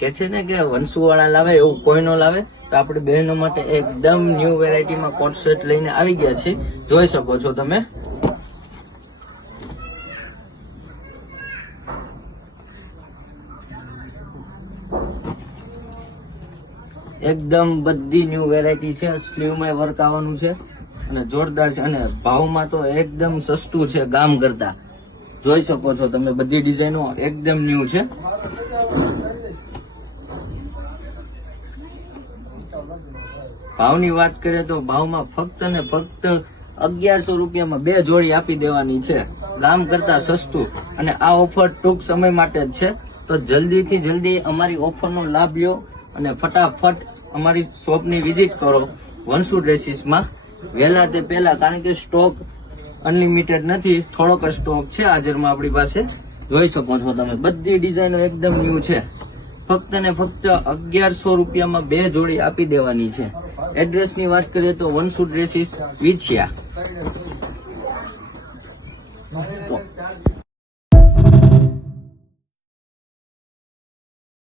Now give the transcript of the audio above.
કે છે ને કે વંશુ વાળા લાવે એવું કોઈ ન લાવે, તો આપણે બહેનો માટે એકદમ ન્યૂ વેરાયટીમાં કોટ સેટ લઈને આવી ગયા છે, જોઈ શકો છો તમે। એકદમ બધી ન્યૂ વેરાયટી છે, સ્લીવમાં વર્ક આવવાનું છે અને જોરદાર છે, અને ભાવમાં તો એકદમ સસ્તું છે ગામ કરતા, જોઈ શકો છો તમે। બધી ડિઝાઇનો એકદમ ન્યૂ છે। ભાવની વાત કરીએ તો ભાવમાં ફક્ત ને ફક્ત 1100 રૂપિયામાં 2 જોડી આપી દેવાની છે, ગામ કરતા સસ્તું। અને આ ઓફર ટૂંક સમય માટે જ છે, તો જલ્દીથી જલ્દી અમારી ઓફરનો લાભ લ્યો અને ફટાફટ અમારી શોપની વિઝિટ કરો વંશુ ડ્રેસીસમાં વહેલા તે પહેલા, કારણ કે સ્ટોક અનલિમિટેડ નથી, થોડોક સ્ટોક છે હાજરમાં આપણી પાસે, જોઈ શકો છો તમે। બધી ડિઝાઇનો એકદમ ન્યૂ છે, ફક્ત ને ફક્ત 1100 રૂપિયામાં 2 જોડી આપી દેવાની છે। એડ્રેસની વાત કરીએ તો વંશુ ડ્રેસીસ વિછિયા।